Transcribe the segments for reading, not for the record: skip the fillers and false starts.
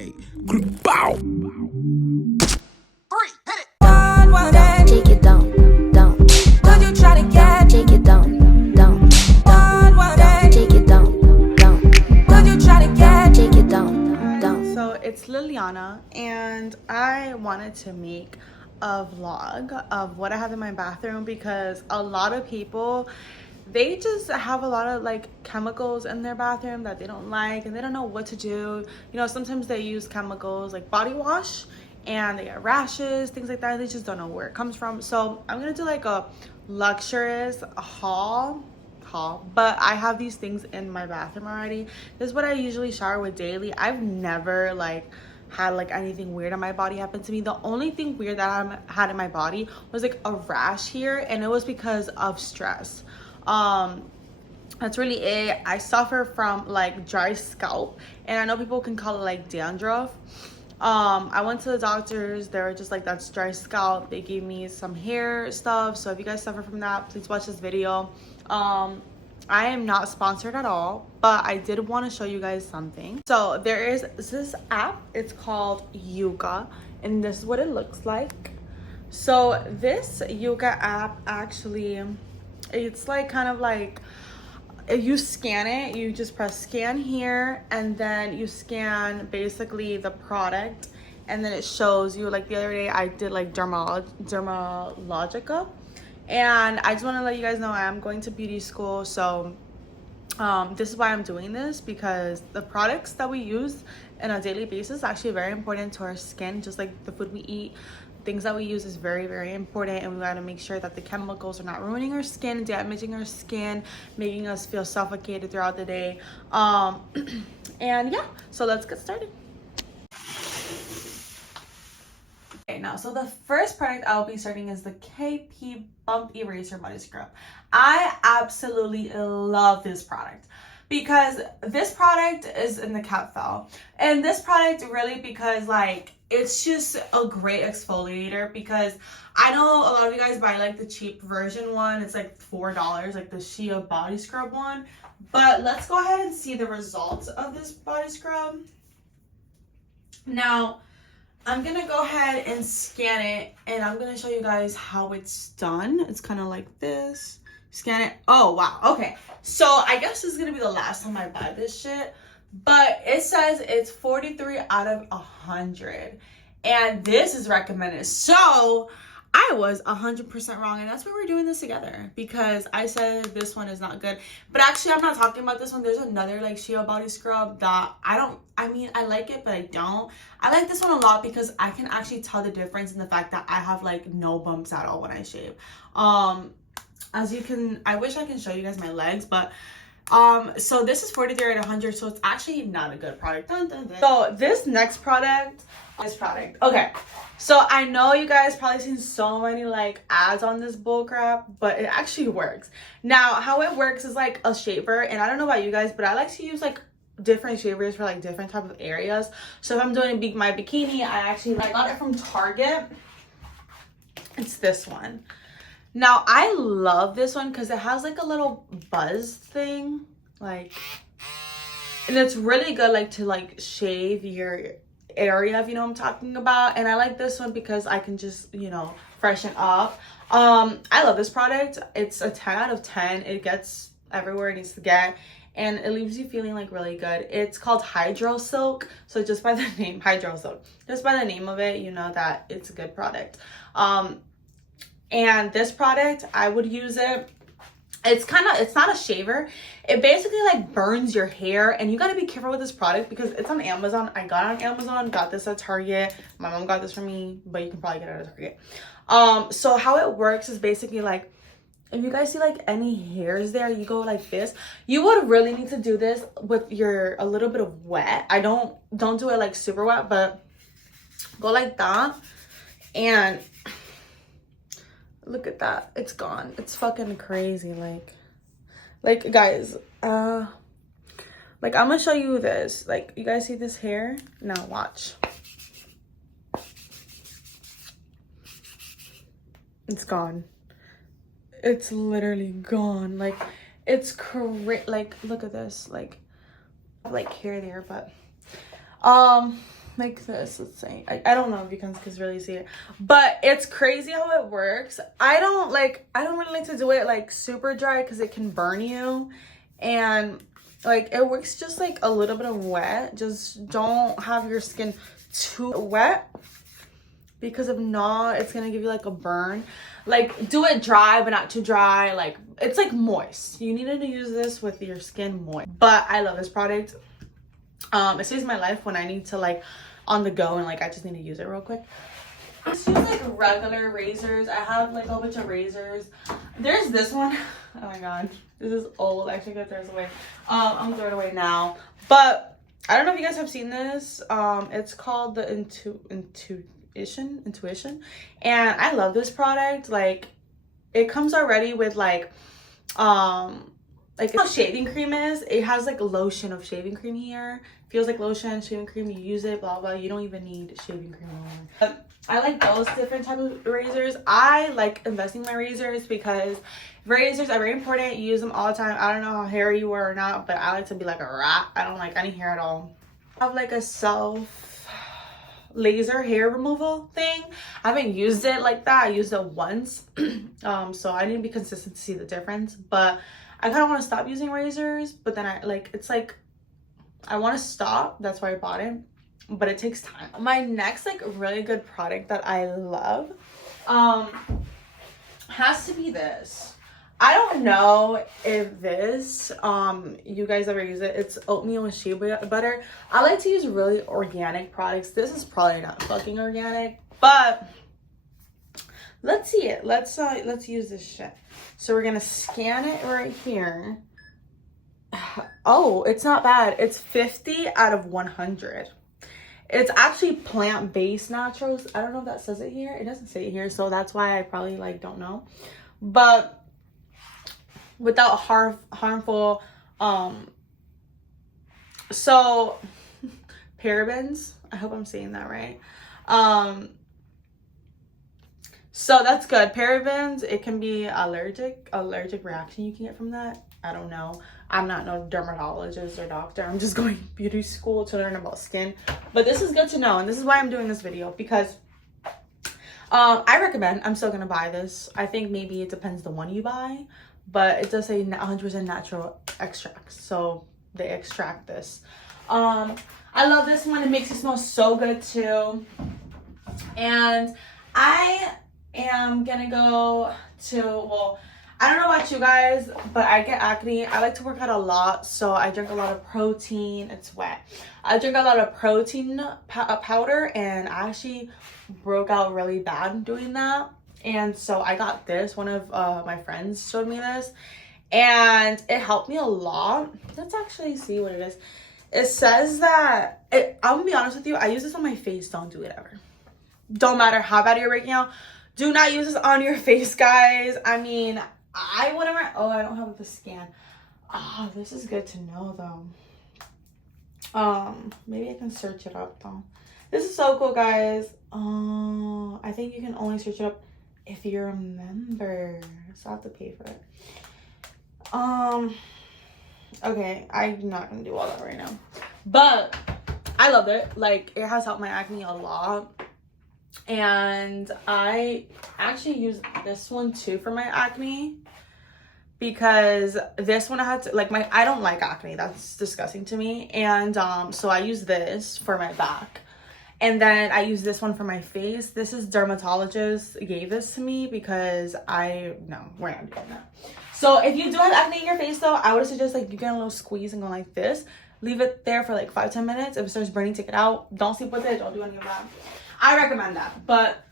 Hey, bow. Take it down, down. Would you try to get? Take it down, down, down. Take it down, down. Would you try to get? Take it down, down. So it's Liliana, and I wanted to make a vlog of what I have in my bathroom because a lot of people, they just have a lot of like chemicals in their bathroom that they don't like and they don't know what to do. You know, sometimes they use chemicals like body wash and they get rashes, things like that. They just don't know where it comes from. So I'm gonna do like a luxurious haul, but I have these things in my bathroom already. This is what I usually shower with daily. I've never like had like anything weird on my body happen to me. The only thing weird that I had in my body was like a rash here, and it was because of stress. That's really it. I suffer from like dry scalp, and I know people can call it like dandruff. I went to the doctors. They were just like, that's dry scalp. They gave me some hair stuff. So if you guys suffer from that, please watch this video. I am not sponsored at all, but I did want to show you guys something. So there is this app. It's called Yuka, and this is what it looks like. So this Yuka app actually, it's like kind of like, if you scan it, you just press scan here, and then you scan basically the product, and then it shows you. Like the other day I did like Dermalogica, and I just want to let you guys know I am going to beauty school. So this is why I'm doing this, because the products that we use on a daily basis is actually very important to our skin. Just like the food we eat, things that we use is very, very important, and we got to make sure that the chemicals are not ruining our skin, damaging our skin, making us feel suffocated throughout the day. And yeah, so let's get started. Okay, now, so the first product I'll be starting is the KP Bump Eraser Body Scrub. I absolutely love this product because this product is in the cat fell, and this product really, because like it's just a great exfoliator. Because I know a lot of you guys buy like the cheap version one. It's like $4, like the Shea body scrub one. But let's go ahead and see the results of this body scrub. Now I'm gonna go ahead and scan it, and I'm gonna show you guys how it's done. It's kind of like this. Scan it. Oh wow, okay, so I guess this is gonna be the last time I buy this shit, but it says it's 43 out of 100, and this is recommended. So I was 100% wrong, and that's why we're doing this together, because I said this one is not good. But actually, I'm not talking about this one. There's another like Shea body scrub that I mean, I like it, but I don't. I like this one a lot because I can actually tell the difference in the fact that I have like no bumps at all when I shave. As you can, I wish I can show you guys my legs, but so this is 43 out of 100, so it's actually not a good product. Dun, dun, dun. So this next product, okay, so I know you guys probably seen so many like ads on this bullcrap, but it actually works. Now how it works is like a shaver, and I don't know about you guys, but I like to use like different shavers for like different type of areas. So if I'm doing my bikini, I got it from Target. It's this one. Now I love this one because it has like a little buzz thing, like, and it's really good like to like shave your area, if you know what I'm talking about. And I like this one because I can just, you know, freshen up. I love this product. It's a 10 out of 10. It gets everywhere it needs to get, and it leaves you feeling like really good. It's called Hydro Silk, so just by the name, Hydro Silk, just by the name of it, you know that it's a good product. And this product, I would use it. It's not a shaver. It basically like burns your hair, and you got to be careful with this product because it's on Amazon. I got it on Amazon, got this at Target. My mom got this for me, but you can probably get it at Target. So how it works is basically like, if you guys see like any hairs there, you go like this. You would really need to do this with a little bit of wet. I don't do it like super wet, but go like that, and look at that, it's gone. It's fucking crazy. Like guys, like I'm gonna show you this. Like, you guys see this hair? Now watch. It's gone. It's literally gone. Like, it's like, look at this. Like hair there, but like this. Let's say I don't know if you can really see it, but it's crazy how it works. I don't really like to do it like super dry because it can burn you, and like it works just like a little bit of wet. Just don't have your skin too wet, because if not, it's gonna give you like a burn. Like, do it dry but not too dry. Like, it's like moist. You need to use this with your skin moist. But I love this product. It saves my life when I need to like on the go and like I just need to use it real quick. I just use like regular razors. I have like a whole bunch of razors. There's this one. Oh my god, this is old. I should go throw this away. I'm gonna throw it away now. But I don't know if you guys have seen this. It's called the Intuition, and I love this product. Like, it comes already with like how shaving cream is. It has like a lotion of shaving cream here. Feels like lotion, shaving cream. You use it, blah blah. You don't even need shaving cream anymore. But I like those different type of razors. I like investing in my razors because razors are very important. You use them all the time. I don't know how hairy you are or not, but I like to be like a rat. I don't like any hair at all. I have like a self laser hair removal thing. I haven't used it like that. I used it once. So I need to be consistent to see the difference. But I kind of want to stop using razors, but then I want to stop. That's why I bought it, but it takes time. My next like really good product that I love has to be this. I don't know if this you guys ever use it. It's oatmeal and shea butter. I like to use really organic products. This is probably not fucking organic, but let's see it. Let's use this shit. So we're gonna scan it right here. Oh, it's not bad. It's 50 out of 100. It's actually plant-based naturals. I don't know if that says it here. It doesn't say it here, so that's why I probably like don't know. But without harmful so parabens. I hope I'm saying that right. So that's good. Parabens, it can be allergic reaction you can get from that. I don't know. I'm not no dermatologist or doctor. I'm just going to beauty school to learn about skin. But this is good to know, and this is why I'm doing this video, because I recommend. I'm still gonna buy this. I think maybe it depends the one you buy, but it does say 100% natural extracts, so they extract this. I love this one. It makes it smell so good too. And I am gonna go to, well, I don't know about you guys, but I get acne. I like to work out a lot, so I drink a lot of protein. It's wet. I drink a lot of protein powder, and I actually broke out really bad doing that. And so I got this. One of my friends showed me this, and it helped me a lot. Let's actually see what it is. It says that, I'm gonna be honest with you, I use this on my face. Don't do it ever. Don't matter how bad you're breaking out. Do not use this on your face, guys. I mean, I don't have the scan. Oh, this is good to know though. Maybe I can search it up though. This is so cool, guys. I think you can only search it up if you're a member, so I have to pay for it. Okay, I'm not gonna do all that right now, but I love it. Like, it has helped my acne a lot. And I actually use this one too for my acne, because this one I had to, like, I don't like acne. That's disgusting to me. And so I use this for my back, and then I use this one for my face. This is dermatologist gave this to me because no, we're not doing that. So if you do have acne in your face though, I would suggest like you get a little squeeze and go like this. Leave it there for like 5-10 minutes. If it starts burning, take it out. Don't sleep with it. Don't do any of that. I recommend that, but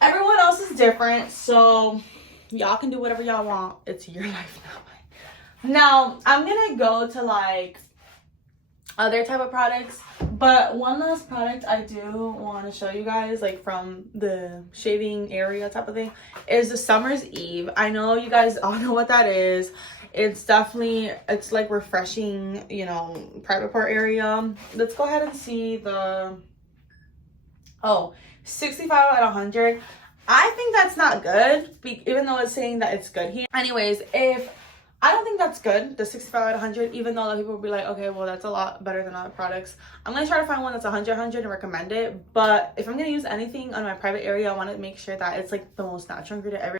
everyone else is different, so y'all can do whatever y'all want. It's your life now. Now, I'm gonna go to like other type of products, but one last product I do want to show you guys, like from the shaving area type of thing, is the Summer's Eve. I know you guys all know what that is. It's definitely, it's like refreshing, you know, private part area. Let's go ahead and see the, 65 out of 100. I think that's not good, even though it's saying that it's good here. Anyways, if I don't think that's good, the 65 out of 100, even though a lot of people will be like, okay, well, that's a lot better than other products. I'm going to try to find one that's 100, 100 and recommend it. But if I'm going to use anything on my private area, I want to make sure that it's like the most natural ingredient ever.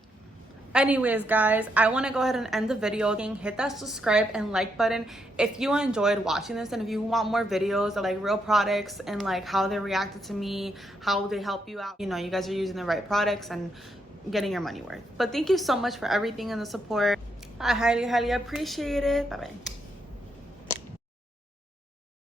Anyways, guys, I want to go ahead and end the video. Hit that subscribe and like button if you enjoyed watching this, and if you want more videos of like real products and like how they reacted to me, how they help you out, you know, you guys are using the right products and getting your money worth. But thank you so much for everything and the support. I highly appreciate it. Bye bye.